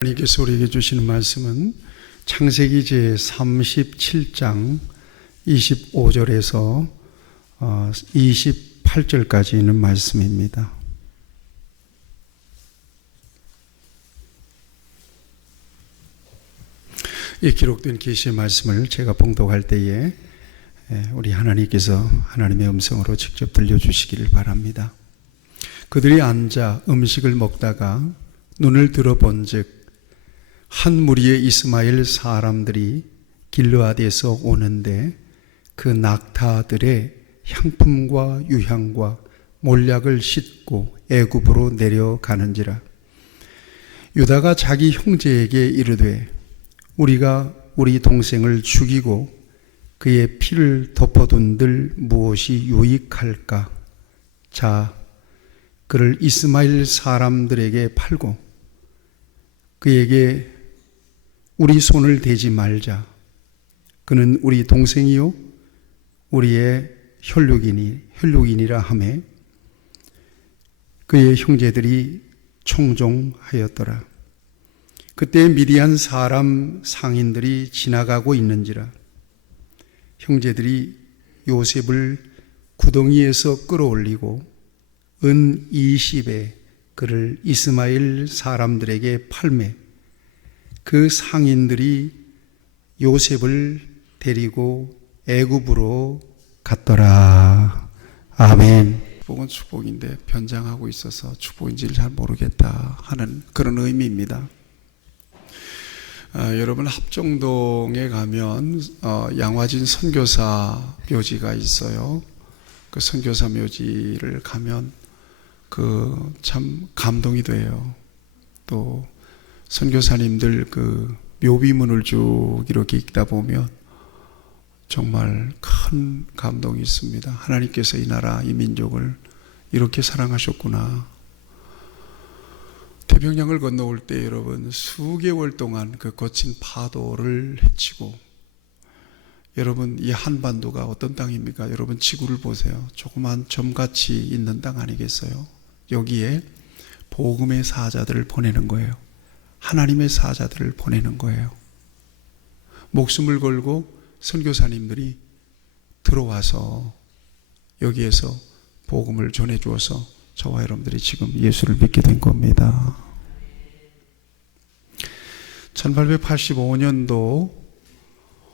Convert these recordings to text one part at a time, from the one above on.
하나님께서 우리에게 주시는 말씀은 창세기 제 37장 25절에서 28절까지 있는 말씀입니다. 이 기록된 계시의 말씀을 제가 봉독할 때에 우리 하나님께서 하나님의 음성으로 직접 들려주시기를 바랍니다. 그들이 앉아 음식을 먹다가 눈을 들어본즉 한 무리의 이스마엘 사람들이 길르앗에서 오는데 그 낙타들의 향품과 유향과 몰약을 싣고 애굽으로 내려가는지라. 유다가 자기 형제에게 이르되 우리가 우리 동생을 죽이고 그의 피를 덮어둔들 무엇이 유익할까? 자, 그를 이스마엘 사람들에게 팔고 그에게 우리 손을 대지 말자. 그는 우리 동생이요 우리의 혈육이니라 하매 그의 형제들이 청종하였더라. 그때 미디안 사람 상인들이 지나가고 있는지라. 형제들이 요셉을 구덩이에서 끌어올리고 은 20에 그를 이스마엘 사람들에게 팔매 그 상인들이 요셉을 데리고 애굽으로 갔더라. 아멘. 축복은 축복인데 변장하고 있어서 축복인지를 잘 모르겠다 하는 그런 의미입니다. 여러분 합정동에 가면 양화진 선교사 묘지가 있어요. 그 선교사 묘지를 가면 참 감동이 돼요. 또 선교사님들 묘비문을 쭉 이렇게 읽다 보면 정말 큰 감동이 있습니다. 하나님께서 이 나라, 이 민족을 이렇게 사랑하셨구나. 태평양을 건너올 때 여러분 수개월 동안 그 거친 파도를 헤치고 여러분 이 한반도가 어떤 땅입니까? 여러분 지구를 보세요. 조그만 점같이 있는 땅 아니겠어요? 여기에 복음의 사자들을 보내는 거예요. 하나님의 사자들을 보내는 거예요. 목숨을 걸고 선교사님들이 들어와서 여기에서 복음을 전해주어서 저와 여러분들이 지금 예수를 믿게 된 겁니다. 1885년도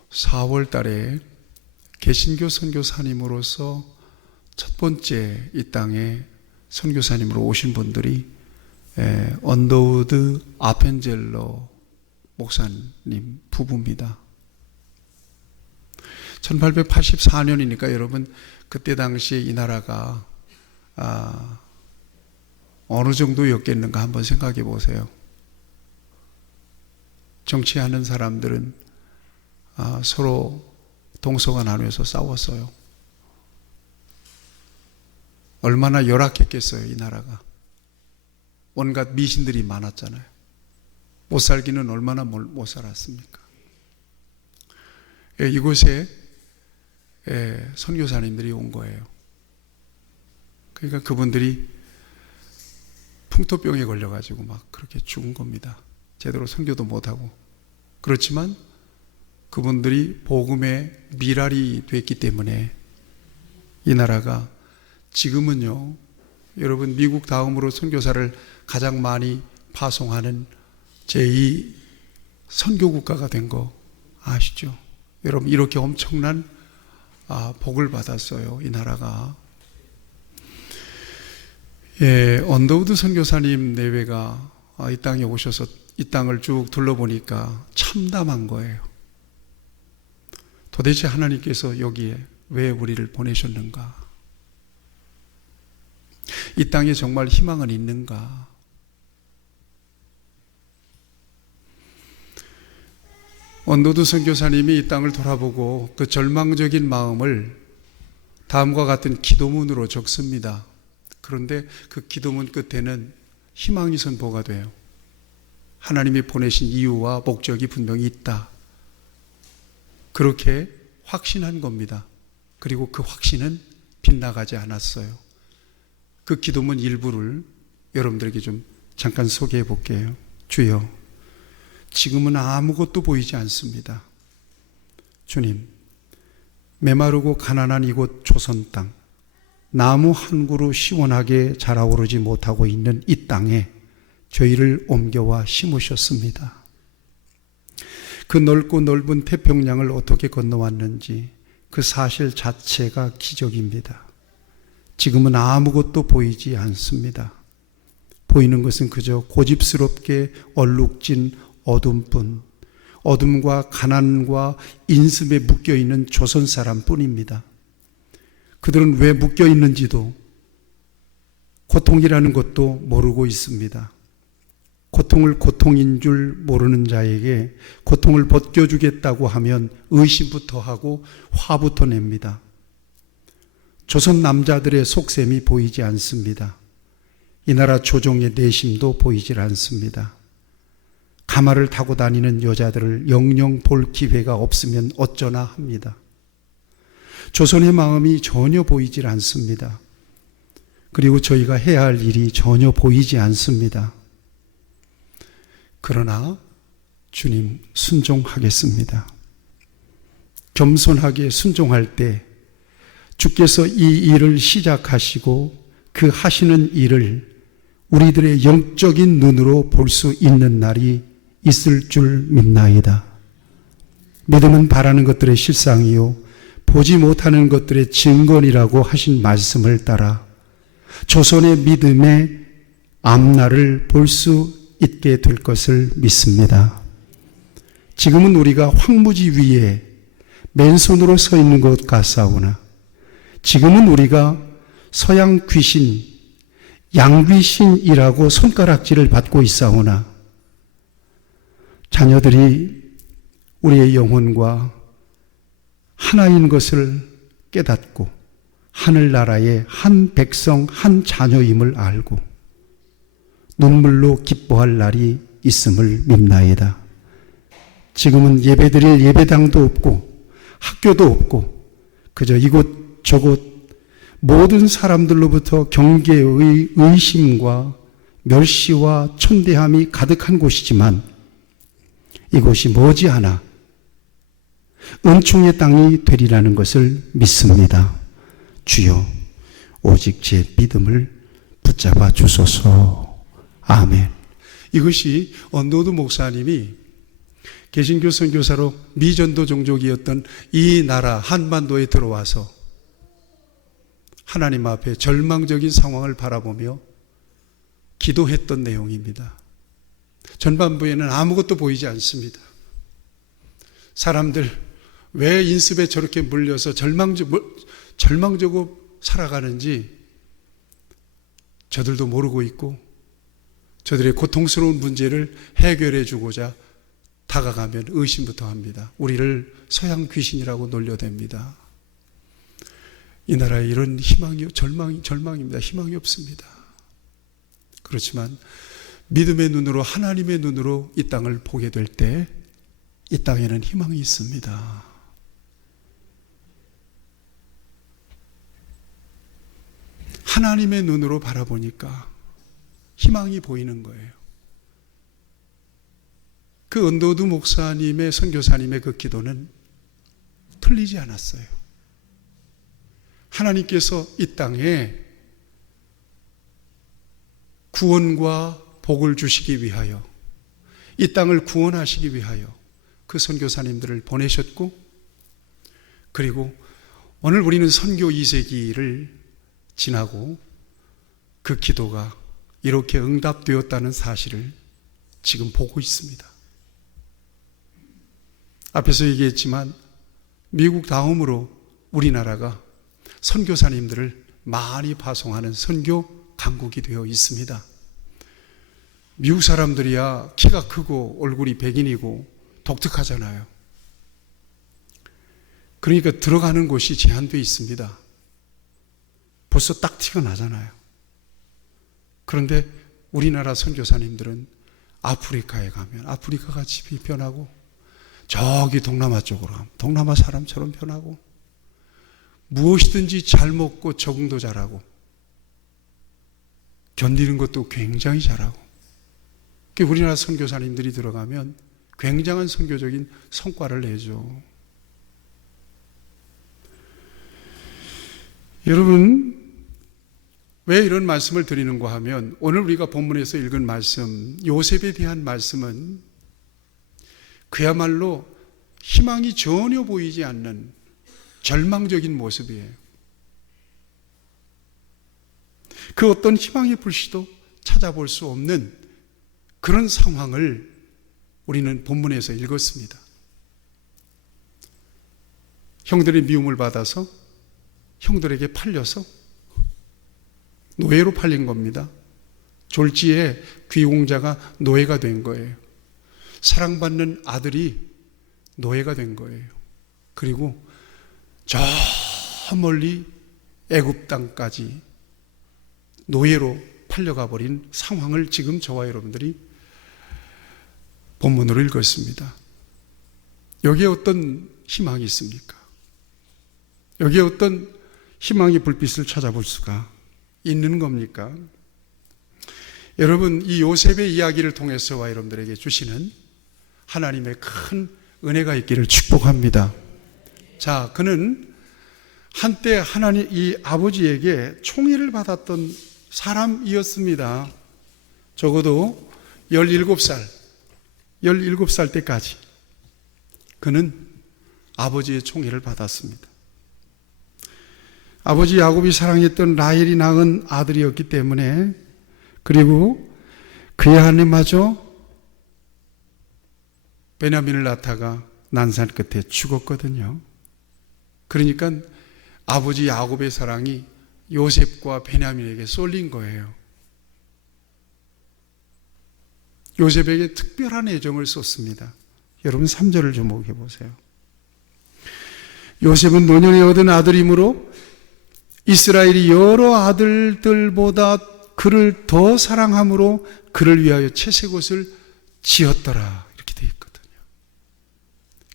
4월 달에 개신교 선교사님으로서 첫 번째 이 땅에 선교사님으로 오신 분들이 언더우드 아펜젤러 목사님 부부입니다. 1884년이니까 여러분 그때 당시에 이 나라가 어느 정도였겠는가 한번 생각해 보세요. 정치하는 사람들은 서로 동서가 나누어서 싸웠어요. 얼마나 열악했겠어요, 이 나라가. 온갖 미신들이 많았잖아요. 못 살기는 얼마나 못 살았습니까? 이곳에 선교사님들이 온 거예요. 그러니까 그분들이 풍토병에 걸려가지고 막 그렇게 죽은 겁니다. 제대로 선교도 못하고. 그렇지만 그분들이 복음의 미랄이 됐기 때문에 이 나라가 지금은요, 여러분 미국 다음으로 선교사를 가장 많이 파송하는 제2 선교국가가 된 거 아시죠? 여러분 이렇게 엄청난 복을 받았어요, 이 나라가. 언더우드 선교사님 내외가 이 땅에 오셔서 이 땅을 쭉 둘러보니까 참담한 거예요. 도대체 하나님께서 여기에 왜 우리를 보내셨는가? 이 땅에 정말 희망은 있는가? 언더우드 선교사님이 이 땅을 돌아보고 그 절망적인 마음을 다음과 같은 기도문으로 적습니다. 그런데 그 기도문 끝에는 희망이 선포가 돼요. 하나님이 보내신 이유와 목적이 분명히 있다. 그렇게 확신한 겁니다. 그리고 그 확신은 빗나가지 않았어요. 그 기도문 일부를 여러분들에게 좀 잠깐 소개해 볼게요. 주여, 지금은 아무것도 보이지 않습니다. 주님, 메마르고 가난한 이곳 조선 땅, 나무 한 그루 시원하게 자라오르지 못하고 있는 이 땅에 저희를 옮겨와 심으셨습니다. 그 넓고 넓은 태평양을 어떻게 건너왔는지 그 사실 자체가 기적입니다. 지금은 아무것도 보이지 않습니다. 보이는 것은 그저 고집스럽게 얼룩진 어둠뿐, 어둠과 가난과 인습에 묶여있는 조선 사람뿐입니다. 그들은 왜 묶여있는지도 고통이라는 것도 모르고 있습니다. 고통을 고통인 줄 모르는 자에게 고통을 벗겨주겠다고 하면 의심부터 하고 화부터 냅니다. 조선 남자들의 속셈이 보이지 않습니다. 이 나라 조정의 내심도 보이질 않습니다. 가마를 타고 다니는 여자들을 영영 볼 기회가 없으면 어쩌나 합니다. 조선의 마음이 전혀 보이질 않습니다. 그리고 저희가 해야 할 일이 전혀 보이지 않습니다. 그러나 주님, 순종하겠습니다. 겸손하게 순종할 때 주께서 이 일을 시작하시고 그 하시는 일을 우리들의 영적인 눈으로 볼 수 있는 날이 있을 줄 믿나이다. 믿음은 바라는 것들의 실상이요 보지 못하는 것들의 증거니라고 하신 말씀을 따라 조선의 믿음의 앞날을 볼 수 있게 될 것을 믿습니다. 지금은 우리가 황무지 위에 맨손으로 서 있는 것 같사오나 지금은 우리가 서양 귀신, 양귀신이라고 손가락질을 받고 있사오나 자녀들이 우리의 영혼과 하나인 것을 깨닫고 하늘나라의 한 백성, 한 자녀임을 알고 눈물로 기뻐할 날이 있음을 믿나이다. 지금은 예배드릴 예배당도 없고 학교도 없고 그저 이곳 저곳 모든 사람들로부터 경계의 의심과 멸시와 천대함이 가득한 곳이지만 이곳이 머지않아 은총의 땅이 되리라는 것을 믿습니다. 주여, 오직 제 믿음을 붙잡아 주소서. 아멘. 이것이 언노드 목사님이 개신교 선교사로 미전도 종족이었던 이 나라 한반도에 들어와서 하나님 앞에 절망적인 상황을 바라보며 기도했던 내용입니다. 전반부에는 아무것도 보이지 않습니다. 사람들 왜 인습에 저렇게 물려서 절망적으로 살아가는지 저들도 모르고 있고 저들의 고통스러운 문제를 해결해 주고자 다가가면 의심부터 합니다. 우리를 서양 귀신이라고 놀려댑니다. 이 나라에 이런 절망입니다. 희망이 없습니다. 그렇지만 믿음의 눈으로, 하나님의 눈으로 이 땅을 보게 될 때 이 땅에는 희망이 있습니다. 하나님의 눈으로 바라보니까 희망이 보이는 거예요. 그 언더우드 목사님의 선교사님의 그 기도는 틀리지 않았어요. 하나님께서 이 땅에 구원과 복을 주시기 위하여, 이 땅을 구원하시기 위하여 그 선교사님들을 보내셨고, 그리고 오늘 우리는 선교 2세기를 지나고 그 기도가 이렇게 응답되었다는 사실을 지금 보고 있습니다. 앞에서 얘기했지만 미국 다음으로 우리나라가 선교사님들을 많이 파송하는 선교 강국이 되어 있습니다. 미국 사람들이야 키가 크고 얼굴이 백인이고 독특하잖아요. 그러니까 들어가는 곳이 제한되어 있습니다. 벌써 딱 티가 나잖아요. 그런데 우리나라 선교사님들은 아프리카에 가면 아프리카가 집이 변하고, 저기 동남아 쪽으로 가면 동남아 사람처럼 변하고, 무엇이든지 잘 먹고 적응도 잘하고 견디는 것도 굉장히 잘하고, 우리나라 선교사님들이 들어가면 굉장한 선교적인 성과를 내죠. 여러분, 왜 이런 말씀을 드리는가 하면 오늘 우리가 본문에서 읽은 말씀, 요셉에 대한 말씀은 그야말로 희망이 전혀 보이지 않는 절망적인 모습이에요. 그 어떤 희망의 불씨도 찾아볼 수 없는 그런 상황을 우리는 본문에서 읽었습니다. 형들의 미움을 받아서 형들에게 팔려서 노예로 팔린 겁니다. 졸지에 귀공자가 노예가 된 거예요. 사랑받는 아들이 노예가 된 거예요. 그리고 저 멀리 애굽 땅까지 노예로 팔려가 버린 상황을 지금 저와 여러분들이 본문으로 읽었습니다. 여기에 어떤 희망이 있습니까? 여기에 어떤 희망의 불빛을 찾아볼 수가 있는 겁니까? 여러분, 이 요셉의 이야기를 통해서 와 여러분들에게 주시는 하나님의 큰 은혜가 있기를 축복합니다. 자, 그는 한때 하나님 이 아버지에게 총애를 받았던 사람이었습니다. 적어도 17살 때까지 그는 아버지의 총애를 받았습니다. 아버지 야곱이 사랑했던 라헬이 낳은 아들이었기 때문에, 그리고 그의 아내마저 베냐민을 낳다가 난산 끝에 죽었거든요. 그러니까 아버지 야곱의 사랑이 요셉과 베냐민에게 쏠린 거예요. 요셉에게 특별한 애정을 쏟습니다. 여러분 3절을 주목해 보세요. 요셉은 노년에 얻은 아들이므로 이스라엘이 여러 아들들보다 그를 더 사랑함으로 그를 위하여 채색옷을 지었더라, 이렇게 되어 있거든요.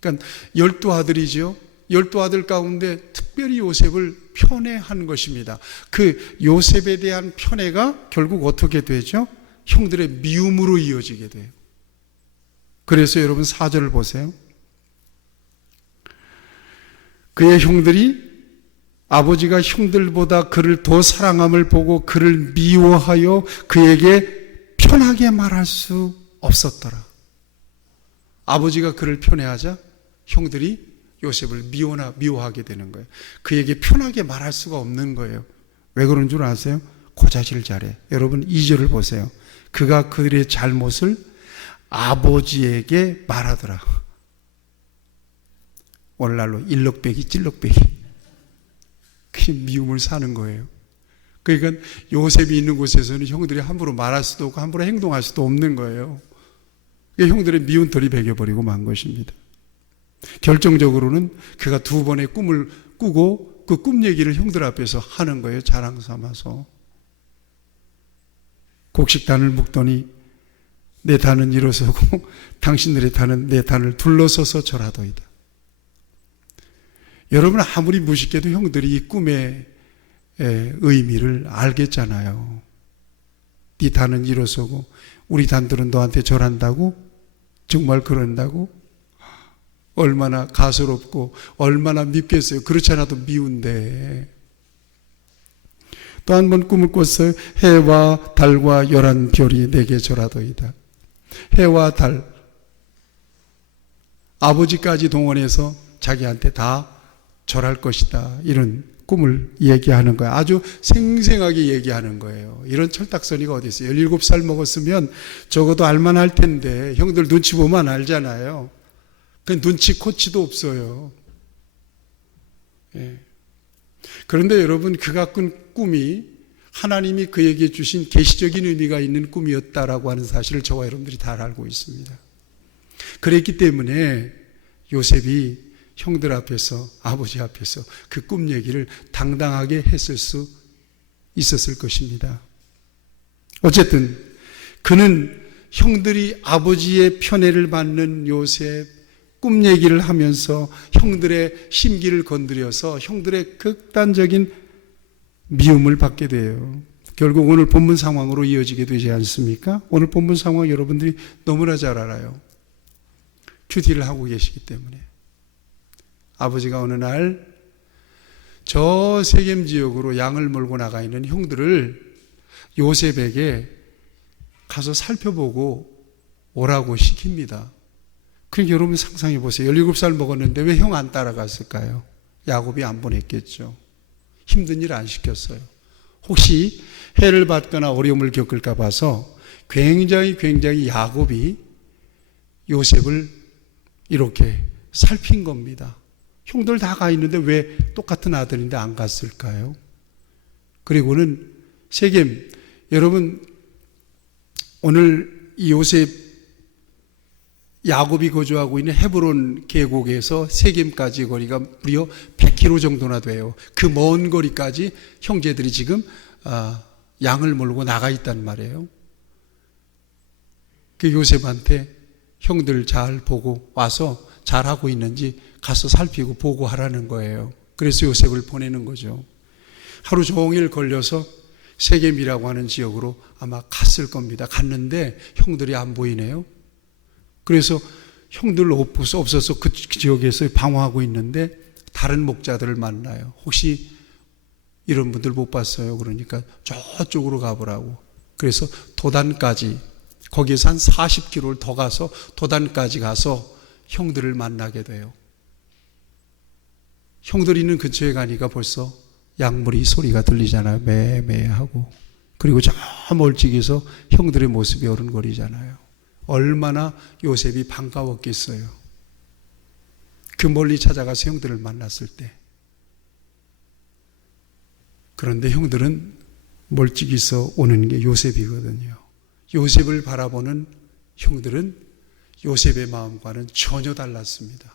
그러니까 12아들이죠. 12아들 가운데 특별히 요셉을 편애한 것입니다. 그 요셉에 대한 편애가 결국 어떻게 되죠? 형들의 미움으로 이어지게 돼요. 그래서 여러분 4절을 보세요. 그의 형들이 아버지가 형들보다 그를 더 사랑함을 보고 그를 미워하여 그에게 편하게 말할 수 없었더라. 아버지가 그를 편애하자 형들이 요셉을 미워하게 되는 거예요. 그에게 편하게 말할 수가 없는 거예요. 왜 그런 줄 아세요? 고자질 잘해. 여러분 2절을 보세요. 그가 그들의 잘못을 아버지에게 말하더라. 오늘날로 일럭배기 찔럭배기. 그 미움을 사는 거예요. 그러니까 요셉이 있는 곳에서는 형들이 함부로 말할 수도 없고 함부로 행동할 수도 없는 거예요. 형들의 미운 털이 배겨버리고 만 것입니다. 결정적으로는 그가 2번의 꿈을 꾸고 그 꿈 얘기를 형들 앞에서 하는 거예요. 자랑 삼아서. 곡식단을 묶더니 내 단은 일어서고 당신들의 단은 내 단을 둘러서서 절하도이다. 여러분 아무리 무식해도 형들이 이 꿈의 의미를 알겠잖아요. 네 단은 일어서고 우리 단들은 너한테 절한다고? 정말 그런다고? 얼마나 가소롭고 얼마나 밉겠어요. 그렇지 않아도 미운데. 또 한 번 꿈을 꿨어요. 해와 달과 11별이 내게 절하도이다. 해와 달, 아버지까지 동원해서 자기한테 다 절할 것이다. 이런 꿈을 얘기하는 거예요. 아주 생생하게 얘기하는 거예요. 이런 철딱서니가 어디 있어요? 17살 먹었으면 적어도 알만할 텐데 형들 눈치 보면 알잖아요. 그 눈치 코치도 없어요. 예. 그런데 여러분 그가 꾼 꿈이 하나님이 그에게 주신 계시적인 의미가 있는 꿈이었다라고 하는 사실을 저와 여러분들이 다 알고 있습니다. 그랬기 때문에 요셉이 형들 앞에서, 아버지 앞에서 그 꿈 얘기를 당당하게 했을 수 있었을 것입니다. 어쨌든 그는 형들이 아버지의 편애를 받는 요셉 꿈 얘기를 하면서 형들의 심기를 건드려서 형들의 극단적인 미움을 받게 돼요. 결국 오늘 본문 상황으로 이어지게 되지 않습니까? 오늘 본문 상황 여러분들이 너무나 잘 알아요. 큐티를 하고 계시기 때문에. 아버지가 어느 날 저 세겜 지역으로 양을 몰고 나가 있는 형들을 요셉에게 가서 살펴보고 오라고 시킵니다. 그러니까 여러분 상상해 보세요. 17살 먹었는데 왜 형 안 따라갔을까요? 야곱이 안 보냈겠죠. 힘든 일 안 시켰어요. 혹시 해를 받거나 어려움을 겪을까 봐서 굉장히 야곱이 요셉을 이렇게 살핀 겁니다. 형들 다 가 있는데 왜 똑같은 아들인데 안 갔을까요? 그리고는 세겜, 여러분 오늘 이 요셉, 야곱이 거주하고 있는 헤브론 계곡에서 세겜까지 거리가 무려 100km 정도나 돼요. 그 먼 거리까지 형제들이 지금 양을 몰고 나가 있단 말이에요. 그 요셉한테 형들 잘 보고 와서 잘하고 있는지 가서 살피고 보고하라는 거예요. 그래서 요셉을 보내는 거죠. 하루 종일 걸려서 세겜이라고 하는 지역으로 아마 갔을 겁니다. 갔는데 형들이 안 보이네요. 그래서 형들 없어서 그 지역에서 방황하고 있는데 다른 목자들을 만나요. 혹시 이런 분들 못 봤어요? 그러니까 저쪽으로 가보라고. 그래서 도단까지, 거기에서 한 40km를 더 가서 도단까지 가서 형들을 만나게 돼요. 형들이 있는 근처에 가니까 벌써 양무리 소리가 들리잖아요. 매매하고. 그리고 저 멀찍이서 형들의 모습이 어른거리잖아요. 얼마나 요셉이 반가웠겠어요. 그 멀리 찾아가서 형들을 만났을 때. 그런데 형들은 멀찍이서 오는 게 요셉이거든요. 요셉을 바라보는 형들은 요셉의 마음과는 전혀 달랐습니다.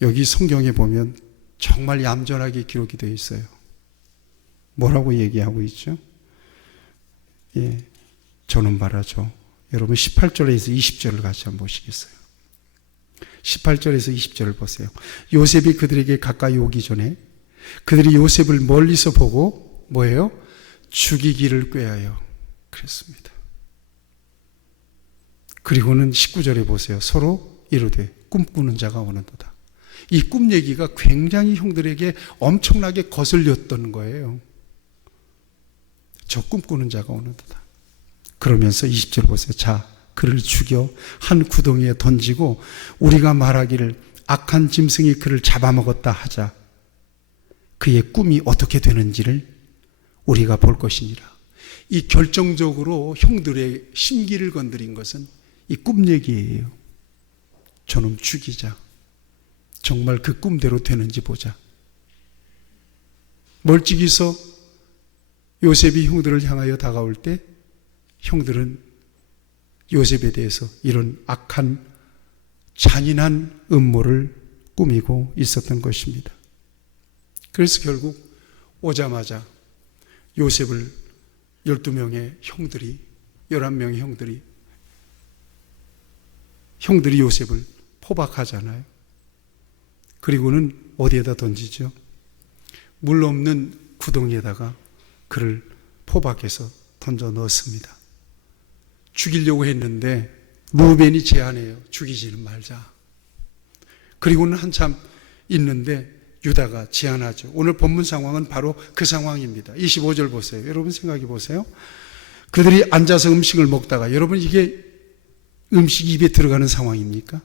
여기 성경에 보면 정말 얌전하게 기록이 되어 있어요. 뭐라고 얘기하고 있죠? 예, 저는 말하죠. 여러분 18절에서 20절을 같이 한번 보시겠어요? 18절에서 20절을 보세요. 요셉이 그들에게 가까이 오기 전에 그들이 요셉을 멀리서 보고 뭐예요? 죽이기를 꾀하여 그랬습니다. 그리고는 19절에 보세요. 서로 이르되 꿈꾸는 자가 오는도다. 이 꿈 얘기가 굉장히 형들에게 엄청나게 거슬렸던 거예요. 저 꿈꾸는 자가 오는도다. 그러면서 20절 보세요. 자, 그를 죽여 한 구덩이에 던지고 우리가 말하기를 악한 짐승이 그를 잡아먹었다 하자. 그의 꿈이 어떻게 되는지를 우리가 볼 것이니라. 이 결정적으로 형들의 심기를 건드린 것은 이 꿈 얘기예요. 저놈 죽이자. 정말 그 꿈대로 되는지 보자. 멀찍이서 요셉이 형들을 향하여 다가올 때 형들은 요셉에 대해서 이런 악한 잔인한 음모를 꾸미고 있었던 것입니다. 그래서 결국 오자마자 요셉을 12명의 형들이 11명의 형들이 요셉을 포박하잖아요. 그리고는 어디에다 던지죠? 물 없는 구덩이에다가 그를 포박해서 던져 넣었습니다. 죽이려고 했는데 루벤이 제안해요. 죽이지는 말자. 그리고는 한참 있는데 유다가 제안하죠. 오늘 본문 상황은 바로 그 상황입니다. 25절 보세요. 여러분 생각해 보세요. 그들이 앉아서 음식을 먹다가, 여러분 이게 음식이 입에 들어가는 상황입니까?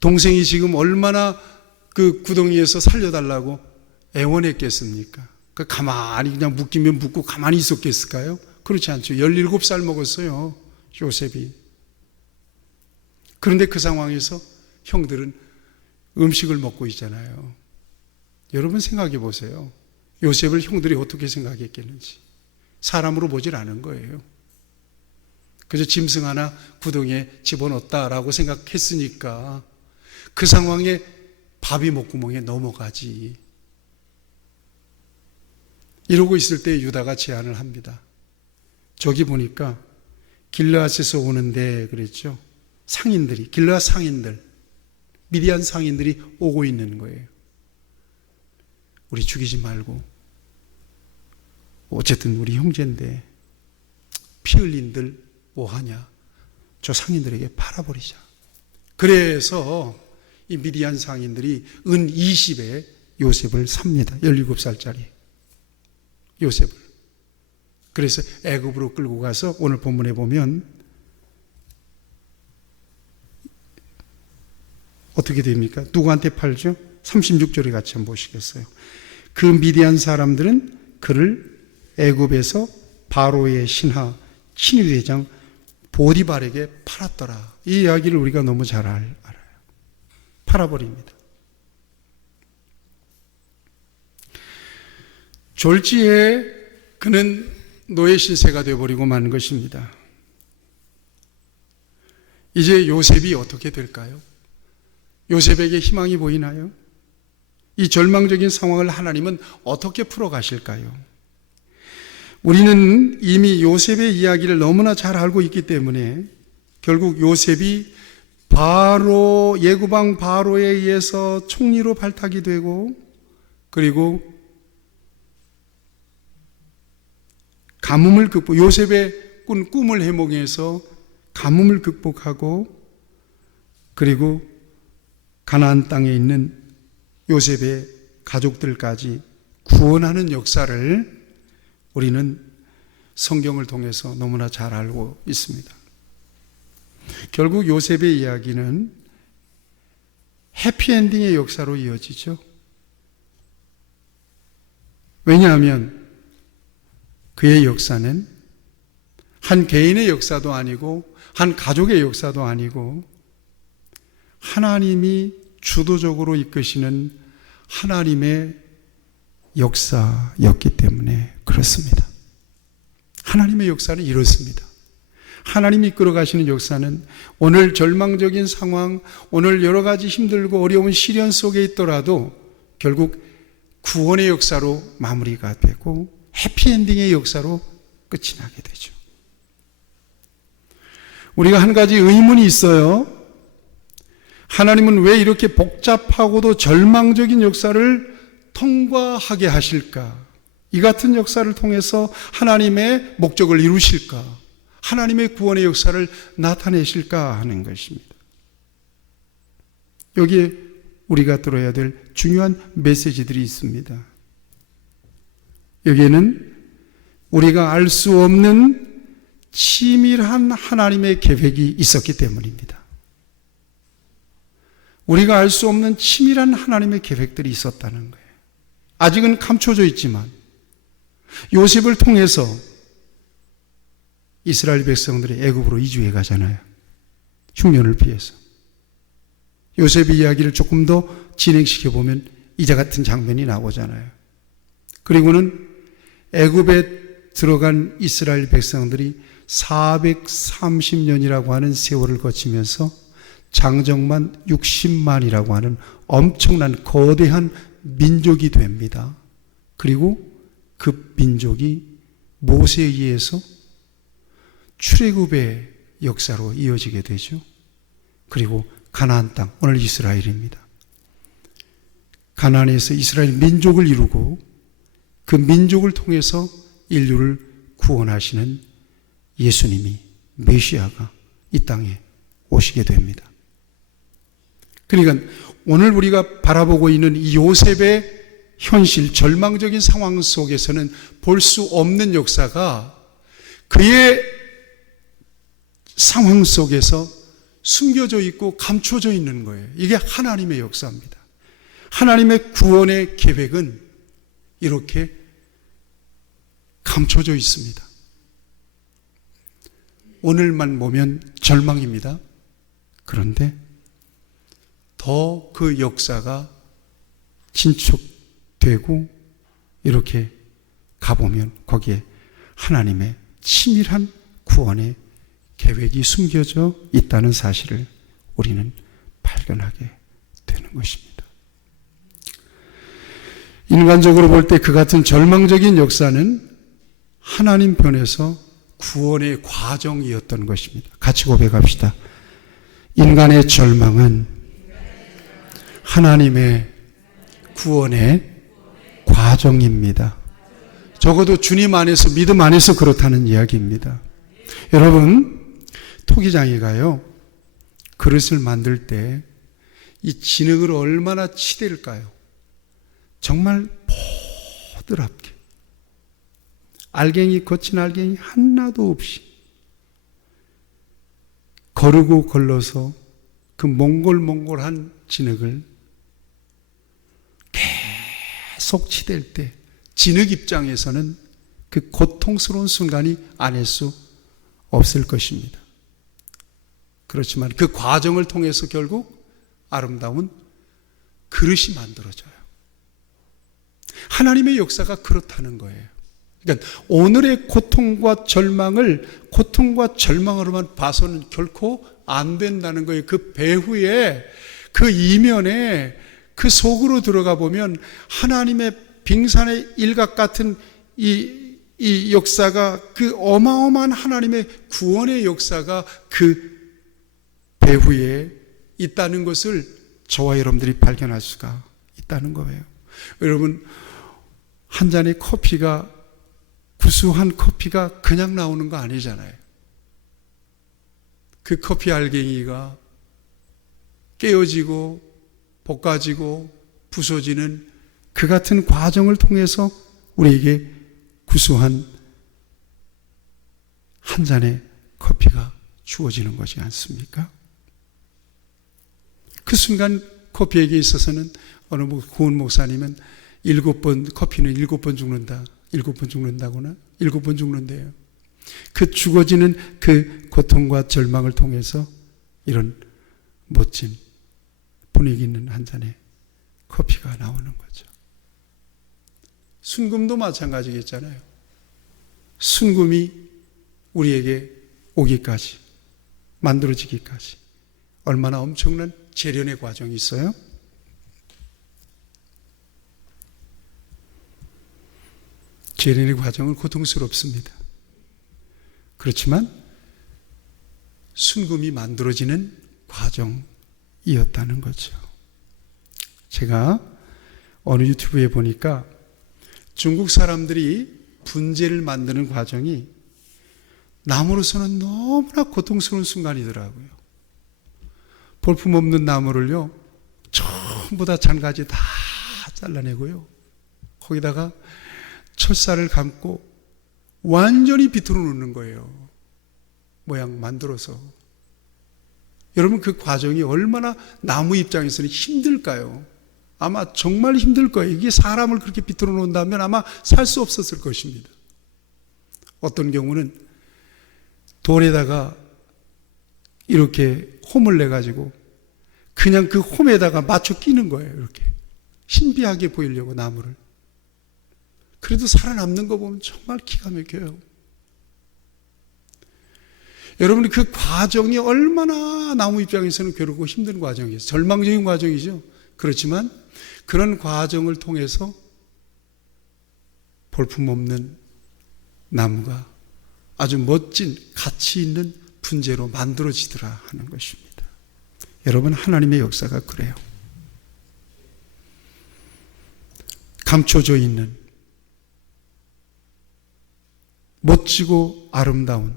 동생이 지금 얼마나 그 구덩이에서 살려달라고 애원했겠습니까? 가만히 그냥 묶이면 묶고 가만히 있었겠을까요? 그렇지 않죠. 17살 먹었어요, 요셉이. 그런데 그 상황에서 형들은 음식을 먹고 있잖아요. 여러분 생각해 보세요. 요셉을 형들이 어떻게 생각했겠는지. 사람으로 보질 않은 거예요. 그저 짐승 하나 구덩이에 집어넣었다라고 생각했으니까 그 상황에 밥이 목구멍에 넘어가지. 이러고 있을 때 유다가 제안을 합니다. 저기 보니까 길르앗에서 오는데 그랬죠. 상인들이, 길르앗 상인들, 미디안 상인들이 오고 있는 거예요. 우리 죽이지 말고, 어쨌든 우리 형제인데 피 흘린들 뭐하냐, 저 상인들에게 팔아버리자. 그래서 이 미디안 상인들이 은 20에 요셉을 삽니다. 17살짜리 요셉을. 그래서 애굽으로 끌고 가서 오늘 본문에 보면 어떻게 됩니까? 누구한테 팔죠? 36절에 같이 한번 보시겠어요? 그 미디안 사람들은 그를 애굽에서 바로의 신하 친위대장 보디발에게 팔았더라. 이 이야기를 우리가 너무 잘 알아요. 팔아버립니다. 졸지에 그는 노예 신세가 되어버리고 만 것입니다. 이제 요셉이 어떻게 될까요? 요셉에게 희망이 보이나요? 이 절망적인 상황을 하나님은 어떻게 풀어가실까요? 우리는 이미 요셉의 이야기를 너무나 잘 알고 있기 때문에 결국 요셉이 바로 예구방 바로에 의해서 총리로 발탁이 되고 그리고 가뭄을 요셉의 꾼 꿈을 해몽해서 가뭄을 극복하고 그리고 가나안 땅에 있는 요셉의 가족들까지 구원하는 역사를 우리는 성경을 통해서 너무나 잘 알고 있습니다. 결국 요셉의 이야기는 해피엔딩의 역사로 이어지죠. 왜냐하면 그의 역사는 한 개인의 역사도 아니고 한 가족의 역사도 아니고 하나님이 주도적으로 이끄시는 하나님의 역사였기 때문에 그렇습니다. 하나님의 역사는 이렇습니다. 하나님이 이끌어가시는 역사는 오늘 절망적인 상황, 오늘 여러 가지 힘들고 어려운 시련 속에 있더라도 결국 구원의 역사로 마무리가 되고 해피엔딩의 역사로 끝이 나게 되죠. 우리가 한 가지 의문이 있어요. 하나님은 왜 이렇게 복잡하고도 절망적인 역사를 통과하게 하실까? 이 같은 역사를 통해서 하나님의 목적을 이루실까? 하나님의 구원의 역사를 나타내실까 하는 것입니다. 여기에 우리가 들어야 될 중요한 메시지들이 있습니다. 여기에는 우리가 알 수 없는 치밀한 하나님의 계획이 있었기 때문입니다. 우리가 알 수 없는 치밀한 하나님의 계획들이 있었다는 거예요. 아직은 감춰져 있지만 요셉을 통해서 이스라엘 백성들이 애굽으로 이주해 가잖아요. 흉년을 피해서. 요셉의 이야기를 조금 더 진행시켜 보면 이와 같은 장면이 나오잖아요. 그리고는 애굽에 들어간 이스라엘 백성들이 430년이라고 하는 세월을 거치면서 장정만 60만이라고 하는 엄청난 거대한 민족이 됩니다. 그리고 그 민족이 모세에 의해서 출애굽의 역사로 이어지게 되죠. 그리고 가나안 땅, 오늘 이스라엘입니다. 가나안에서 이스라엘 민족을 이루고 그 민족을 통해서 인류를 구원하시는 예수님이, 메시아가 이 땅에 오시게 됩니다. 그러니까 오늘 우리가 바라보고 있는 이 요셉의 현실, 절망적인 상황 속에서는 볼 수 없는 역사가 그의 상황 속에서 숨겨져 있고 감춰져 있는 거예요. 이게 하나님의 역사입니다. 하나님의 구원의 계획은 이렇게 감춰져 있습니다. 오늘만 보면 절망입니다. 그런데 더 그 역사가 진척되고 이렇게 가보면 거기에 하나님의 치밀한 구원의 계획이 숨겨져 있다는 사실을 우리는 발견하게 되는 것입니다. 인간적으로 볼 때 그 같은 절망적인 역사는 하나님 편에서 구원의 과정이었던 것입니다. 같이 고백합시다. 인간의 절망은 하나님의 구원의 과정입니다. 적어도 주님 안에서, 믿음 안에서 그렇다는 이야기입니다. 여러분, 토기장이가요, 그릇을 만들 때 이 진흙을 얼마나 치댈까요? 정말 보드랍게, 알갱이, 거친 알갱이 하나도 없이 거르고 걸러서 그 몽골몽골한 진흙을 계속 치댈 때 진흙 입장에서는 그 고통스러운 순간이 아닐 수 없을 것입니다. 그렇지만 그 과정을 통해서 결국 아름다운 그릇이 만들어져요. 하나님의 역사가 그렇다는 거예요. 그러니까 오늘의 고통과 절망으로만 봐서는 결코 안 된다는 거예요. 그 배후에, 그 이면에, 그 속으로 들어가 보면 하나님의 빙산의 일각 같은 이 역사가, 그 어마어마한 하나님의 구원의 역사가 그 배후에 있다는 것을 저와 여러분들이 발견할 수가 있다는 거예요. 여러분, 한 잔의 커피가, 구수한 커피가 그냥 나오는 거 아니잖아요. 그 커피 알갱이가 깨어지고 볶아지고 부서지는 그 같은 과정을 통해서 우리에게 구수한 한 잔의 커피가 주어지는 것이 않습니까? 그 순간 커피에게 있어서는 어느 고은 목사님은 7번, 커피는 7번 죽는다. 7번 죽는다거나 7번 죽는데요. 그 죽어지는 그 고통과 절망을 통해서 이런 멋진 분위기 있는 한 잔의 커피가 나오는 거죠. 순금도 마찬가지겠잖아요. 순금이 우리에게 오기까지, 만들어지기까지 얼마나 엄청난 재련의 과정이 있어요? 재련의 과정은 고통스럽습니다. 그렇지만 순금이 만들어지는 과정이었다는 거죠. 제가 어느 유튜브에 보니까 중국 사람들이 분재를 만드는 과정이 나무로서는 너무나 고통스러운 순간이더라고요. 볼품없는 나무를요, 전부 다 잔가지 다 잘라내고요, 거기다가 철사를 감고 완전히 비틀어 놓는 거예요. 모양 만들어서. 여러분, 그 과정이 얼마나 나무 입장에서는 힘들까요? 아마 정말 힘들 거예요. 이게 사람을 그렇게 비틀어 놓는다면 아마 살 수 없었을 것입니다. 어떤 경우는 돌에다가 이렇게 홈을 내가지고 그냥 그 홈에다가 맞춰 끼는 거예요. 이렇게 신비하게 보이려고 나무를. 그래도 살아남는 거 보면 정말 기가 막혀요. 여러분, 그 과정이 얼마나 나무 입장에서는 괴롭고 힘든 과정이에요. 절망적인 과정이죠. 그렇지만 그런 과정을 통해서 볼품없는 나무가 아주 멋진 가치 있는 분재로 만들어지더라 하는 것입니다. 여러분, 하나님의 역사가 그래요. 감춰져 있는 멋지고 아름다운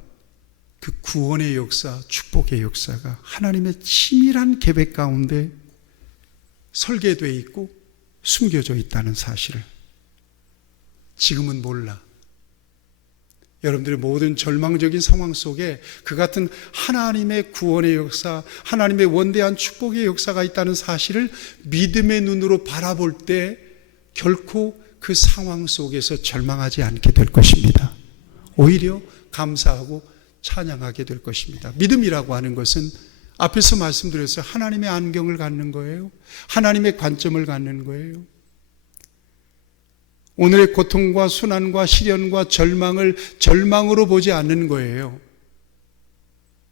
그 구원의 역사, 축복의 역사가 하나님의 치밀한 계획 가운데 설계되어 있고 숨겨져 있다는 사실을 지금은 몰라. 여러분들의 모든 절망적인 상황 속에 그 같은 하나님의 구원의 역사, 하나님의 원대한 축복의 역사가 있다는 사실을 믿음의 눈으로 바라볼 때 결코 그 상황 속에서 절망하지 않게 될 것입니다. 오히려 감사하고 찬양하게 될 것입니다. 믿음이라고 하는 것은 앞에서 말씀드렸어요. 하나님의 안경을 갖는 거예요. 하나님의 관점을 갖는 거예요. 오늘의 고통과 순환과 시련과 절망을 절망으로 보지 않는 거예요.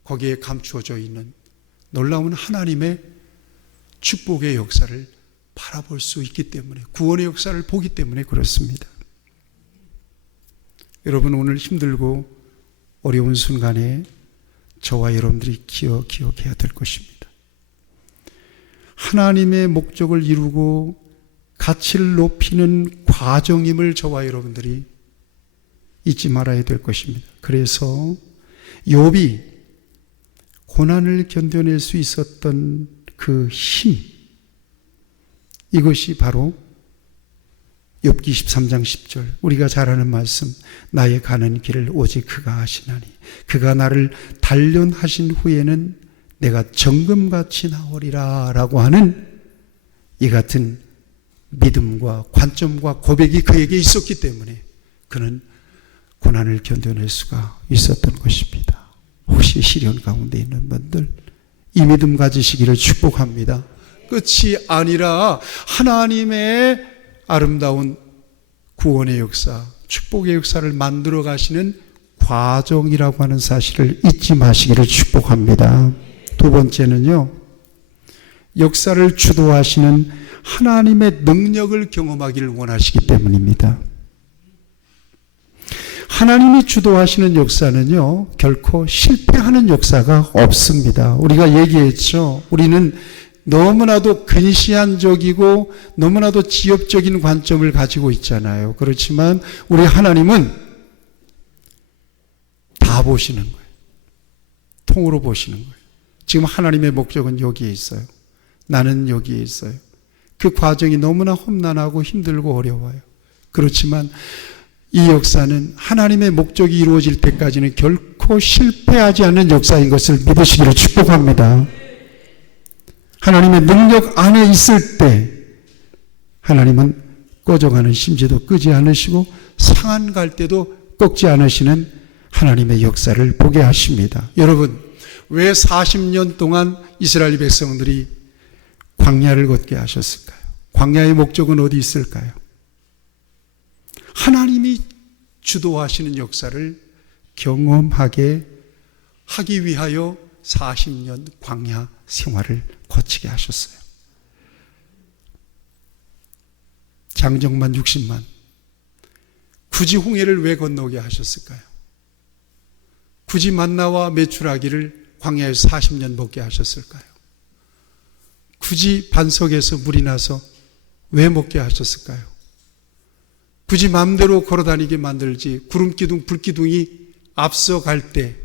거기에 감추어져 있는 놀라운 하나님의 축복의 역사를 바라볼 수 있기 때문에, 구원의 역사를 보기 때문에 그렇습니다. 여러분, 오늘 힘들고 어려운 순간에 저와 여러분들이 기억해야 될 것입니다. 하나님의 목적을 이루고 가치를 높이는 과정임을 저와 여러분들이 잊지 말아야 될 것입니다. 그래서 욥이 고난을 견뎌낼 수 있었던 그 힘, 이것이 바로 욥기 13장 10절, 우리가 잘 아는 말씀, 나의 가는 길을 오직 그가 아시나니 그가 나를 단련하신 후에는 내가 정금같이 나오리라 라고 하는 이 같은 믿음과 관점과 고백이 그에게 있었기 때문에 그는 고난을 견뎌낼 수가 있었던 것입니다. 혹시 시련 가운데 있는 분들 이 믿음 가지시기를 축복합니다. 끝이 아니라 하나님의 아름다운 구원의 역사, 축복의 역사를 만들어 가시는 과정이라고 하는 사실을 잊지 마시기를 축복합니다. 두 번째는요, 역사를 주도하시는 하나님의 능력을 경험하기를 원하시기 때문입니다. 하나님이 주도하시는 역사는요, 결코 실패하는 역사가 없습니다. 우리가 얘기했죠. 우리는 너무나도 근시안적이고 너무나도 지엽적인 관점을 가지고 있잖아요. 그렇지만 우리 하나님은 다 보시는 거예요. 통으로 보시는 거예요. 지금 하나님의 목적은 여기에 있어요. 나는 여기에 있어요. 그 과정이 너무나 험난하고 힘들고 어려워요. 그렇지만 이 역사는 하나님의 목적이 이루어질 때까지는 결코 실패하지 않는 역사인 것을 믿으시기를 축복합니다. 하나님의 능력 안에 있을 때 하나님은 꺼져가는 심지도 끄지 않으시고 상한 갈 때도 꺾지 않으시는 하나님의 역사를 보게 하십니다. 여러분, 왜 40년 동안 이스라엘 백성들이 광야를 걷게 하셨을까요? 광야의 목적은 어디 있을까요? 하나님이 주도하시는 역사를 경험하게 하기 위하여 40년 광야 생활을 거치게 하셨어요. 장정만 60만 굳이 홍해를 왜 건너게 하셨을까요? 굳이 만나와 메추라기를 광야에서 40년 먹게 하셨을까요? 굳이 반석에서 물이 나서 왜 먹게 하셨을까요? 굳이 마음대로 걸어다니게 만들지 구름기둥 불기둥이 앞서갈 때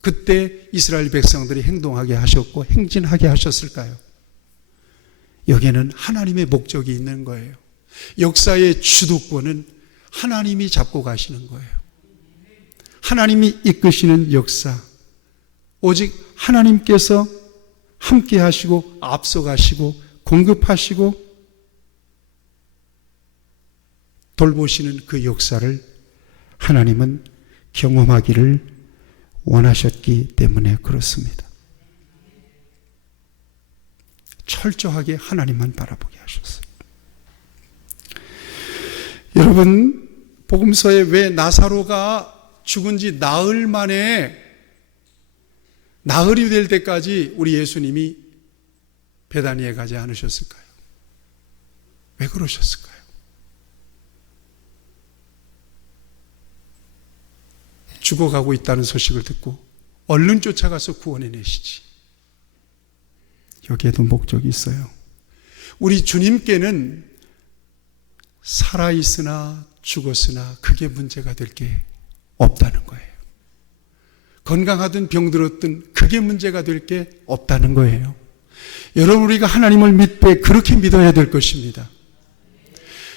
그때 이스라엘 백성들이 행동하게 하셨고 행진하게 하셨을까요? 여기에는 하나님의 목적이 있는 거예요. 역사의 주도권은 하나님이 잡고 가시는 거예요. 하나님이 이끄시는 역사, 오직 하나님께서 함께 하시고 앞서가시고 공급하시고 돌보시는 그 역사를 하나님은 경험하기를 원하셨기 때문에 그렇습니다. 철저하게 하나님만 바라보게 하셨어요. 여러분, 복음서에 왜 나사로가 죽은 지 나흘 만에 나흘이 될 때까지 우리 예수님이 베다니에 가지 않으셨을까요? 왜 그러셨을까요? 죽어가고 있다는 소식을 듣고 얼른 쫓아가서 구원해내시지. 여기에도 목적이 있어요. 우리 주님께는 살아있으나 죽었으나 그게 문제가 될 게 없다는 거예요. 건강하든 병들었든 그게 문제가 될 게 없다는 거예요. 여러분, 우리가 하나님을 믿되 그렇게 믿어야 될 것입니다.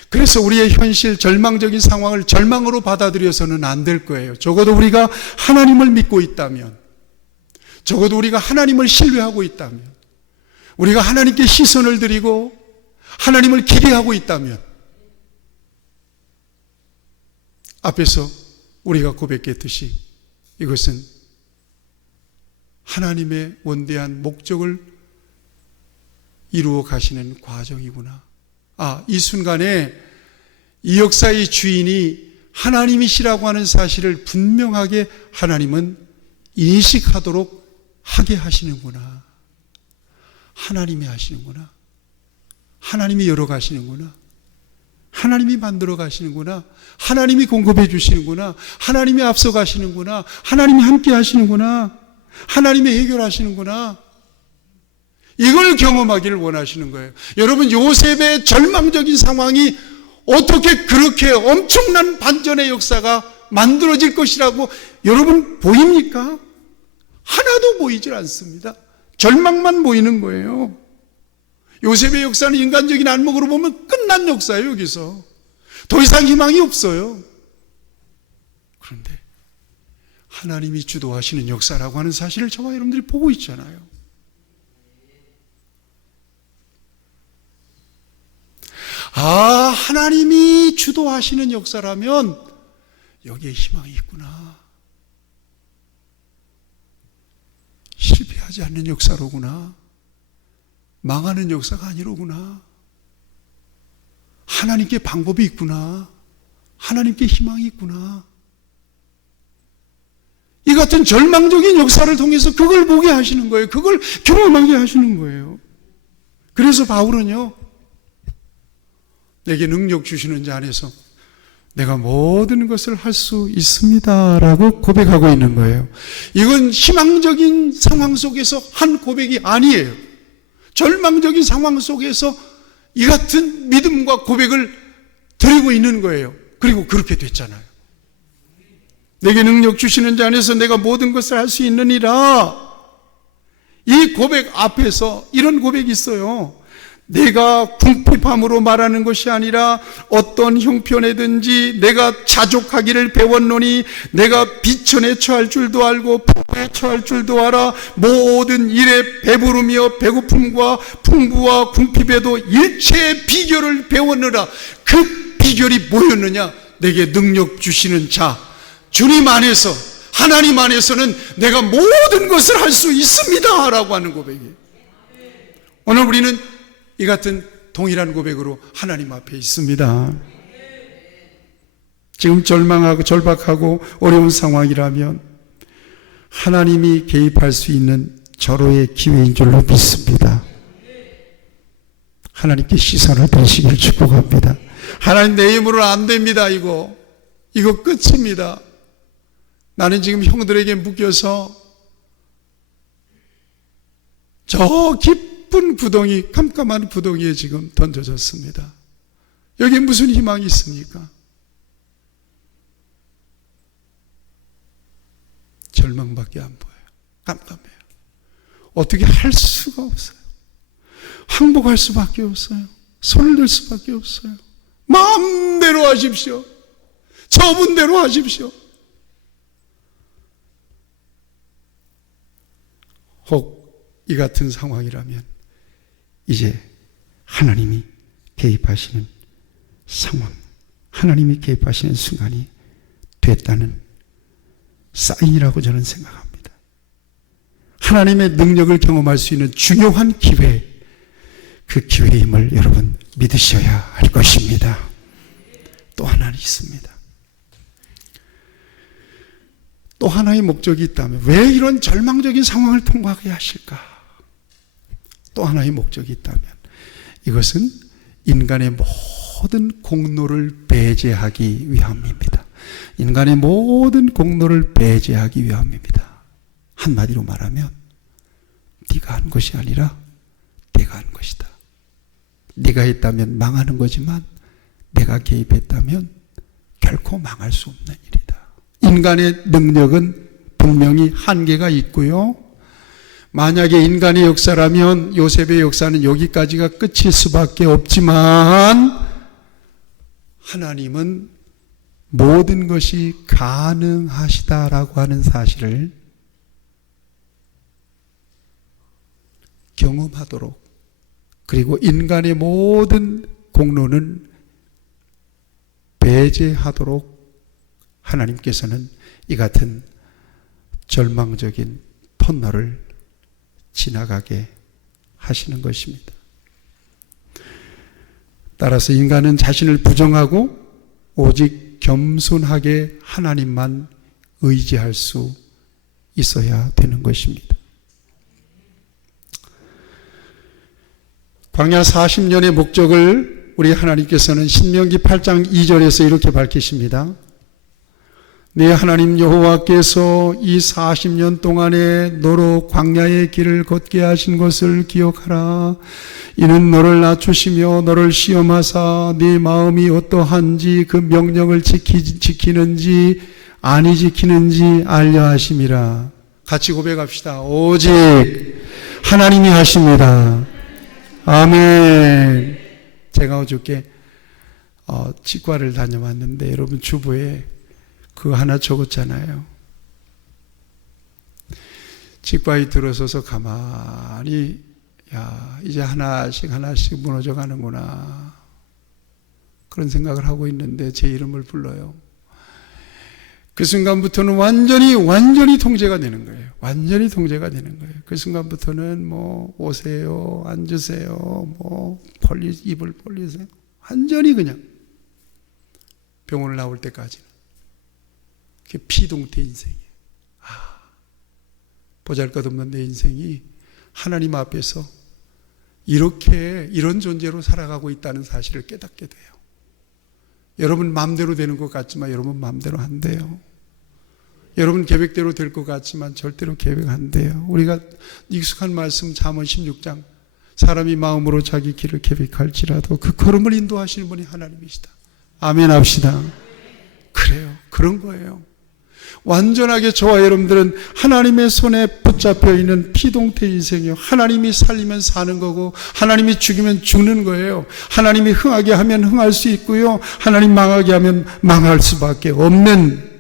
그래서 우리의 현실 절망적인 상황을 절망으로 받아들여서는 안 될 거예요. 적어도 우리가 하나님을 믿고 있다면, 적어도 우리가 하나님을 신뢰하고 있다면, 우리가 하나님께 시선을 드리고 하나님을 기대하고 있다면, 앞에서 우리가 고백했듯이 이것은 하나님의 원대한 목적을 이루어 가시는 과정이구나. 이 순간에 이 역사의 주인이 하나님이시라고 하는 사실을 분명하게 하나님은 인식하도록 하게 하시는구나. 하나님이 하시는구나. 하나님이 열어 가시는구나. 하나님이 만들어 가시는구나. 하나님이 공급해 주시는구나. 하나님이 앞서 가시는구나. 하나님이 함께 하시는구나. 하나님이 해결하시는구나. 이걸 경험하기를 원하시는 거예요. 여러분, 요셉의 절망적인 상황이 어떻게 그렇게 엄청난 반전의 역사가 만들어질 것이라고 여러분 보입니까? 하나도 보이질 않습니다. 절망만 보이는 거예요. 요셉의 역사는 인간적인 안목으로 보면 끝난 역사예요. 여기서 더 이상 희망이 없어요. 그런데 하나님이 주도하시는 역사라고 하는 사실을 저와 여러분들이 보고 있잖아요. 하나님이 주도하시는 역사라면 여기에 희망이 있구나. 실패하지 않는 역사로구나. 망하는 역사가 아니로구나. 하나님께 방법이 있구나. 하나님께 희망이 있구나. 이 같은 절망적인 역사를 통해서 그걸 보게 하시는 거예요. 그걸 경험하게 하시는 거예요. 그래서 바울은요, 내게 능력 주시는 자 안에서 내가 모든 것을 할 수 있습니다 라고 고백하고 있는 거예요. 이건 희망적인 상황 속에서 한 고백이 아니에요. 절망적인 상황 속에서 이 같은 믿음과 고백을 드리고 있는 거예요. 그리고 그렇게 됐잖아요. 내게 능력 주시는 자 안에서 내가 모든 것을 할 수 있느니라. 이 고백 앞에서 이런 고백이 있어요. 내가 궁핍함으로 말하는 것이 아니라 어떤 형편에든지 내가 자족하기를 배웠노니 내가 비천에 처할 줄도 알고 풍부에 처할 줄도 알아. 모든 일에 배부르며 배고픔과 풍부와 궁핍에도 일체의 비결을 배웠느라. 그 비결이 뭐였느냐? 내게 능력 주시는 자 주님 안에서, 하나님 안에서는 내가 모든 것을 할 수 있습니다 라고 하는 고백이에요. 오늘 우리는 이 같은 동일한 고백으로 하나님 앞에 있습니다. 지금 절망하고 절박하고 어려운 상황이라면 하나님이 개입할 수 있는 절호의 기회인 줄로 믿습니다. 하나님께 시선을 드리시길 축복합니다. 하나님, 내 힘으로는 안 됩니다. 이거 끝입니다. 나는 지금 형들에게 묶여서 저 깊은 구덩이, 깜깜한 구덩이에 지금 던져졌습니다. 여기에 무슨 희망이 있습니까? 절망밖에 안 보여요. 깜깜해요. 어떻게 할 수가 없어요. 항복할 수밖에 없어요. 손을 들 수밖에 없어요. 마음대로 하십시오. 저분대로 하십시오. 혹 이 같은 상황이라면 이제 하나님이 개입하시는 상황, 하나님이 개입하시는 순간이 됐다는 사인이라고 저는 생각합니다. 하나님의 능력을 경험할 수 있는 중요한 기회, 그 기회의 힘을 여러분 믿으셔야 할 것입니다. 또 하나 있습니다. 또 하나의 목적이 있다면 왜 이런 절망적인 상황을 통과하게 하실까? 또 하나의 목적이 있다면 이것은 인간의 모든 공로를 배제하기 위함입니다. 인간의 모든 공로를 배제하기 위함입니다. 한마디로 말하면 네가 한 것이 아니라 내가 한 것이다. 네가 했다면 망하는 거지만 내가 개입했다면 결코 망할 수 없는 일이다. 인간의 능력은 분명히 한계가 있고요. 만약에 인간의 역사라면 요셉의 역사는 여기까지가 끝일 수밖에 없지만 하나님은 모든 것이 가능하시다라고 하는 사실을 경험하도록, 그리고 인간의 모든 공로는 배제하도록 하나님께서는 이 같은 절망적인 터널을 지나가게 하시는 것입니다. 따라서 인간은 자신을 부정하고 오직 겸손하게 하나님만 의지할 수 있어야 되는 것입니다. 광야 40년의 목적을 우리 하나님께서는 신명기 8장 2절에서 이렇게 밝히십니다. 네 하나님 여호와께서 이 40년 동안에 너로 광야의 길을 걷게 하신 것을 기억하라. 이는 너를 낮추시며 너를 시험하사 네 마음이 어떠한지 그 명령을 지키는지 아니 지키는지 알려 하심이라. 같이 고백합시다. 오직 하나님이 하십니다. 아멘. 제가 어저께 치과를 다녀왔는데 여러분 주부에 그거 하나 적었잖아요. 치과에 들어서서 가만히 이제 하나씩 무너져 가는구나 그런 생각을 하고 있는데 제 이름을 불러요. 그 순간부터는 완전히 통제가 되는 거예요. 완전히 통제가 되는 거예요. 그 순간부터는 뭐 오세요, 앉으세요, 뭐 입을 벌리세요. 완전히 그냥 병원을 나올 때까지는. 그게 피동태 인생이에요. 보잘것없는 내 인생이 하나님 앞에서 이런 존재로 살아가고 있다는 사실을 깨닫게 돼요. 여러분 마음대로 되는 것 같지만 여러분 마음대로 안 돼요. 여러분 계획대로 될 것 같지만 절대로 계획 안 돼요. 우리가 익숙한 말씀 잠언 16장 사람이 마음으로 자기 길을 계획할지라도 그 걸음을 인도하시는 분이 하나님이시다. 아멘 합시다. 그래요. 그런 거예요. 완전하게 저와 여러분들은 하나님의 손에 붙잡혀 있는 피동태 인생이에요. 하나님이 살리면 사는 거고 하나님이 죽이면 죽는 거예요. 하나님이 흥하게 하면 흥할 수 있고요. 하나님 망하게 하면 망할 수밖에 없는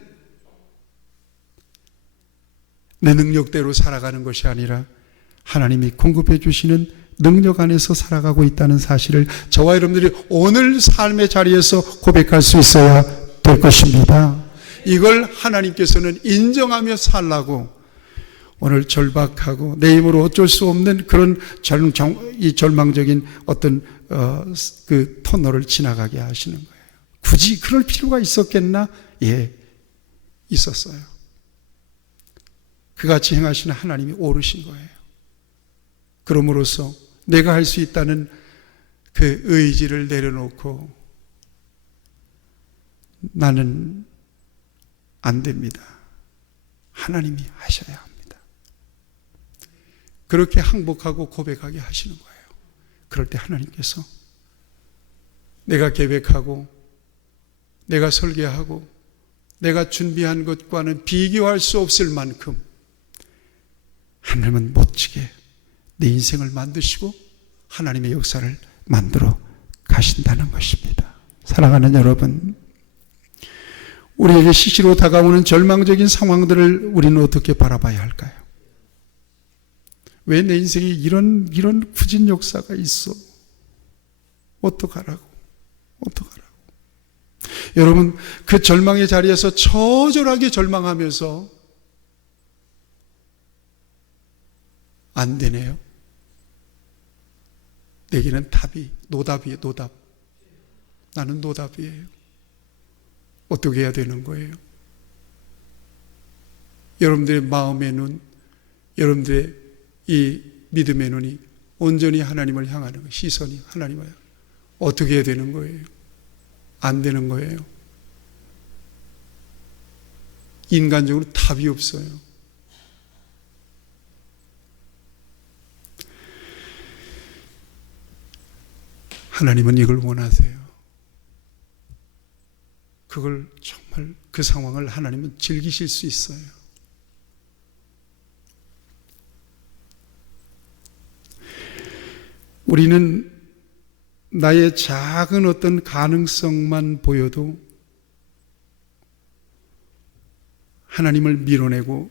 내 능력대로 살아가는 것이 아니라 하나님이 공급해 주시는 능력 안에서 살아가고 있다는 사실을 저와 여러분들이 오늘 삶의 자리에서 고백할 수 있어야 될 것입니다. 이걸 하나님께서는 인정하며 살라고 오늘 절박하고 내 힘으로 어쩔 수 없는 그런 이 절망적인 어떤 그 터널을 지나가게 하시는 거예요. 굳이 그럴 필요가 있었겠나? 예, 있었어요. 그같이 행하시는 하나님이 옳으신 거예요. 그러므로서 내가 할 수 있다는 그 의지를 내려놓고 나는 안 됩니다. 하나님이 하셔야 합니다. 그렇게 항복하고 고백하게 하시는 거예요. 그럴 때 하나님께서 내가 계획하고 내가 설계하고 내가 준비한 것과는 비교할 수 없을 만큼 하나님은 멋지게 내 인생을 만드시고 하나님의 역사를 만들어 가신다는 것입니다. 사랑하는 여러분, 우리에게 시시로 다가오는 절망적인 상황들을 우리는 어떻게 바라봐야 할까요? 왜 내 인생에 이런 후진 역사가 있어? 어떡하라고? 여러분, 그 절망의 자리에서 처절하게 절망하면서 안 되네요. 내게는 노답이에요. 노답. 나는 노답이에요. 어떻게 해야 되는 거예요? 여러분들의 마음의 눈, 여러분들의 이 믿음의 눈이 온전히 하나님을 향하는 거예요. 시선이 하나님을 향하는 거예요. 어떻게 해야 되는 거예요? 안 되는 거예요. 인간적으로 답이 없어요. 하나님은 이걸 원하세요. 그걸 정말 그 상황을 하나님은 즐기실 수 있어요. 우리는 나의 작은 어떤 가능성만 보여도 하나님을 밀어내고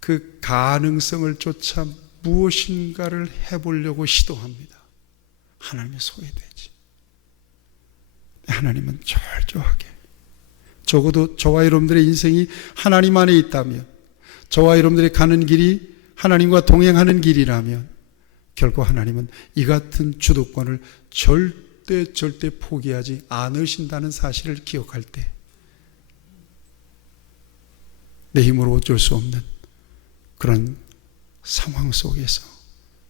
그 가능성을 쫓아 무엇인가를 해보려고 시도합니다. 하나님의 소외되지. 하나님은 철저하게, 적어도 저와 여러분들의 인생이 하나님 안에 있다면, 저와 여러분들이 가는 길이 하나님과 동행하는 길이라면 결코 하나님은 이 같은 주도권을 절대 포기하지 않으신다는 사실을 기억할 때 내 힘으로 어쩔 수 없는 그런 상황 속에서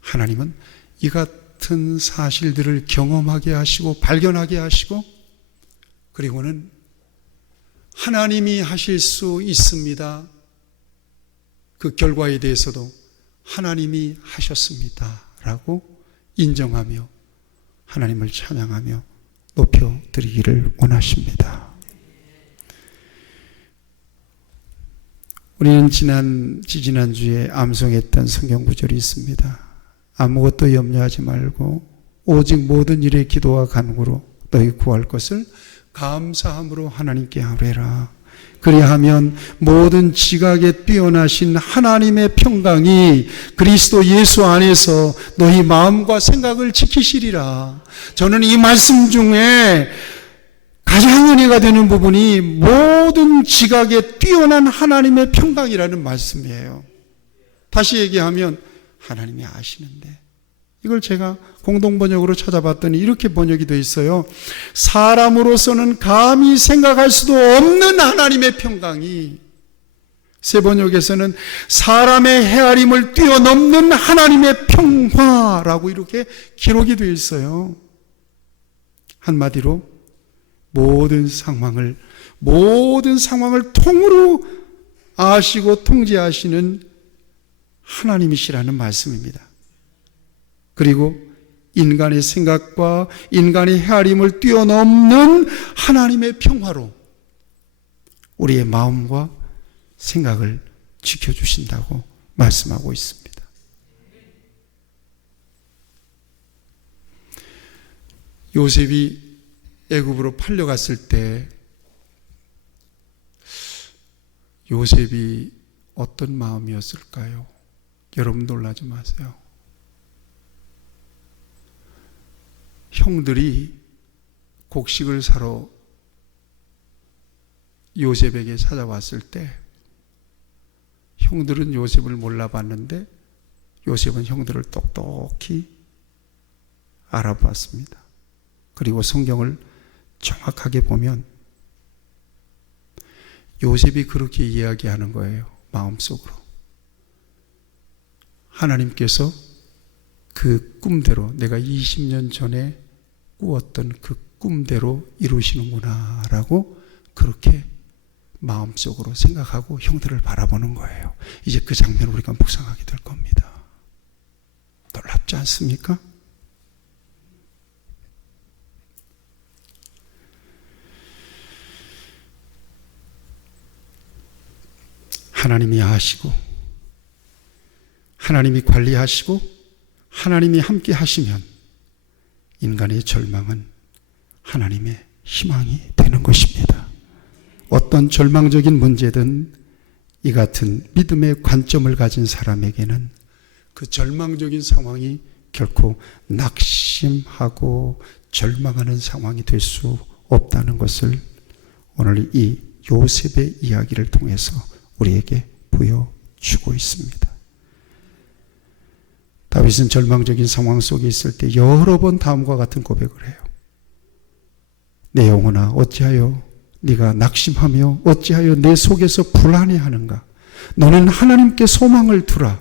하나님은 이 같은 사실들을 경험하게 하시고 발견하게 하시고 그리고는 하나님이 하실 수 있습니다. 그 결과에 대해서도 하나님이 하셨습니다 라고 인정하며 하나님을 찬양하며 높여드리기를 원하십니다. 우리는 지지난주에 암송했던 성경 구절이 있습니다. 아무것도 염려하지 말고 오직 모든 일에 기도와 간구로 너희 구할 것을 감사함으로 하나님께 아뢰라. 그리하면 모든 지각에 뛰어나신 하나님의 평강이 그리스도 예수 안에서 너희 마음과 생각을 지키시리라. 저는 이 말씀 중에 가장 은혜가 되는 부분이 모든 지각에 뛰어난 하나님의 평강이라는 말씀이에요. 다시 얘기하면 하나님이 아시는데, 이걸 제가 공동번역으로 찾아봤더니 이렇게 번역이 되어 있어요. 사람으로서는 감히 생각할 수도 없는 하나님의 평강이, 새 번역에서는 사람의 헤아림을 뛰어넘는 하나님의 평화라고 이렇게 기록이 되어 있어요. 한마디로 모든 상황을 통으로 아시고 통제하시는 하나님이시라는 말씀입니다. 그리고 인간의 생각과 인간의 헤아림을 뛰어넘는 하나님의 평화로 우리의 마음과 생각을 지켜주신다고 말씀하고 있습니다. 요셉이 애굽으로 팔려갔을 때 요셉이 어떤 마음이었을까요? 여러분 놀라지 마세요. 형들이 곡식을 사러 요셉에게 찾아왔을 때 형들은 요셉을 몰라봤는데 요셉은 형들을 똑똑히 알아봤습니다. 그리고 성경을 정확하게 보면 요셉이 그렇게 이야기하는 거예요. 마음속으로. 하나님께서 그 꿈대로, 내가 20년 전에 꾸었던 그 꿈대로 이루시는구나 라고 그렇게 마음속으로 생각하고 형들을 바라보는 거예요. 이제 그 장면을 우리가 묵상하게 될 겁니다. 놀랍지 않습니까? 하나님이 아시고 하나님이 관리하시고 하나님이 함께 하시면 인간의 절망은 하나님의 희망이 되는 것입니다. 어떤 절망적인 문제든 이 같은 믿음의 관점을 가진 사람에게는 그 절망적인 상황이 결코 낙심하고 절망하는 상황이 될 수 없다는 것을 오늘 이 요셉의 이야기를 통해서 우리에게 보여주고 있습니다. 다윗은 절망적인 상황 속에 있을 때 여러 번 다음과 같은 고백을 해요. 내 영혼아 어찌하여 네가 낙심하며 어찌하여 내 속에서 불안해하는가. 너는 하나님께 소망을 두라.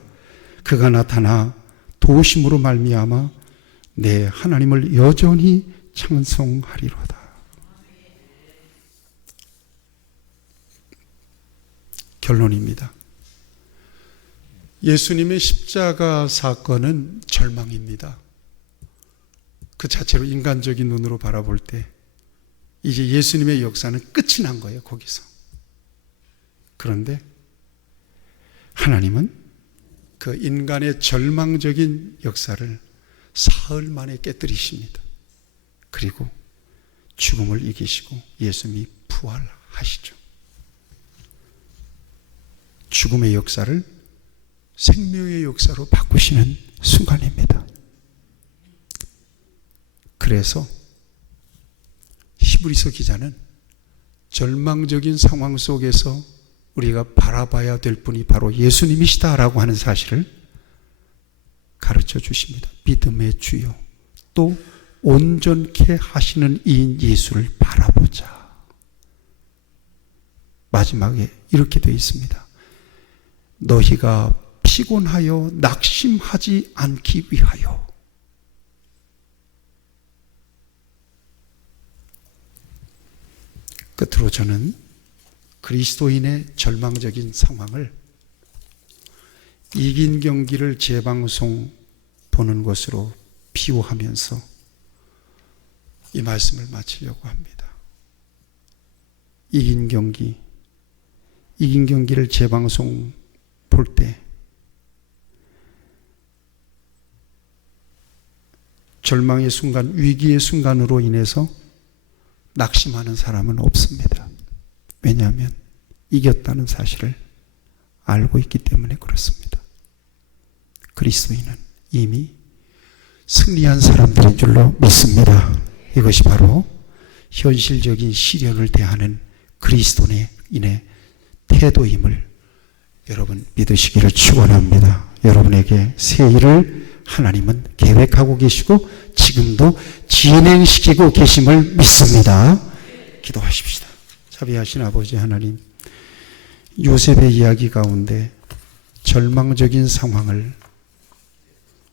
그가 나타나 도우심으로 말미암아 내 하나님을 여전히 찬송하리로다. 결론입니다. 예수님의 십자가 사건은 절망입니다. 그 자체로 인간적인 눈으로 바라볼 때 이제 예수님의 역사는 끝이 난 거예요, 거기서. 그런데 하나님은 그 인간의 절망적인 역사를 사흘 만에 깨뜨리십니다. 그리고 죽음을 이기시고 예수님이 부활하시죠. 죽음의 역사를 생명의 역사로 바꾸시는 순간입니다. 그래서 히브리서 기자는 절망적인 상황 속에서 우리가 바라봐야 될 분이 바로 예수님이시다라고 하는 사실을 가르쳐 주십니다. 믿음의 주요 또 온전케 하시는 이인 예수를 바라보자. 마지막에 이렇게 되어 있습니다. 너희가 피곤하여 낙심하지 않기 위하여. 끝으로 저는 그리스도인의 절망적인 상황을 이긴 경기를 재방송 보는 것으로 비유하면서 이 말씀을 마치려고 합니다. 이긴 경기, 이긴 경기를 재방송 볼 때 절망의 순간, 위기의 순간으로 인해서 낙심하는 사람은 없습니다. 왜냐하면 이겼다는 사실을 알고 있기 때문에 그렇습니다. 그리스도인은 이미 승리한 사람들인 줄로 믿습니다. 이것이 바로 현실적인 시련을 대하는 그리스도인의 태도임을 여러분 믿으시기를 축원합니다. 여러분에게 새 일을 하나님은 계획하고 계시고 지금도 진행시키고 계심을 믿습니다. 기도하십시다. 자비하신 아버지 하나님, 요셉의 이야기 가운데 절망적인 상황을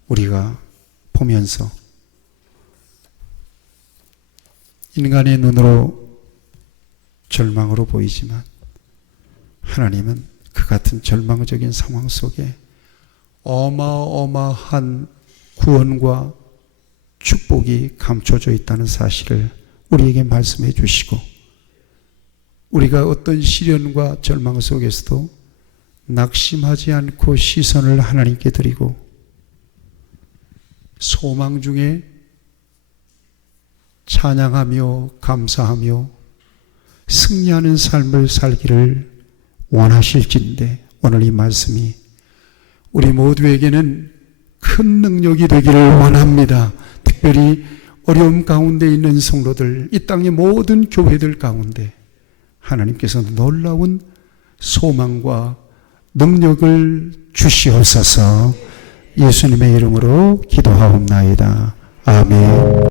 우리가 보면서 인간의 눈으로 절망으로 보이지만 하나님은 그 같은 절망적인 상황 속에 어마어마한 구원과 축복이 감춰져 있다는 사실을 우리에게 말씀해 주시고, 우리가 어떤 시련과 절망 속에서도 낙심하지 않고 시선을 하나님께 드리고 소망 중에 찬양하며 감사하며 승리하는 삶을 살기를 원하실진데, 오늘 이 말씀이 우리 모두에게는 큰 능력이 되기를 원합니다. 특별히 어려움 가운데 있는 성도들, 이 땅의 모든 교회들 가운데 하나님께서 놀라운 소망과 능력을 주시옵소서. 예수님의 이름으로 기도하옵나이다. 아멘.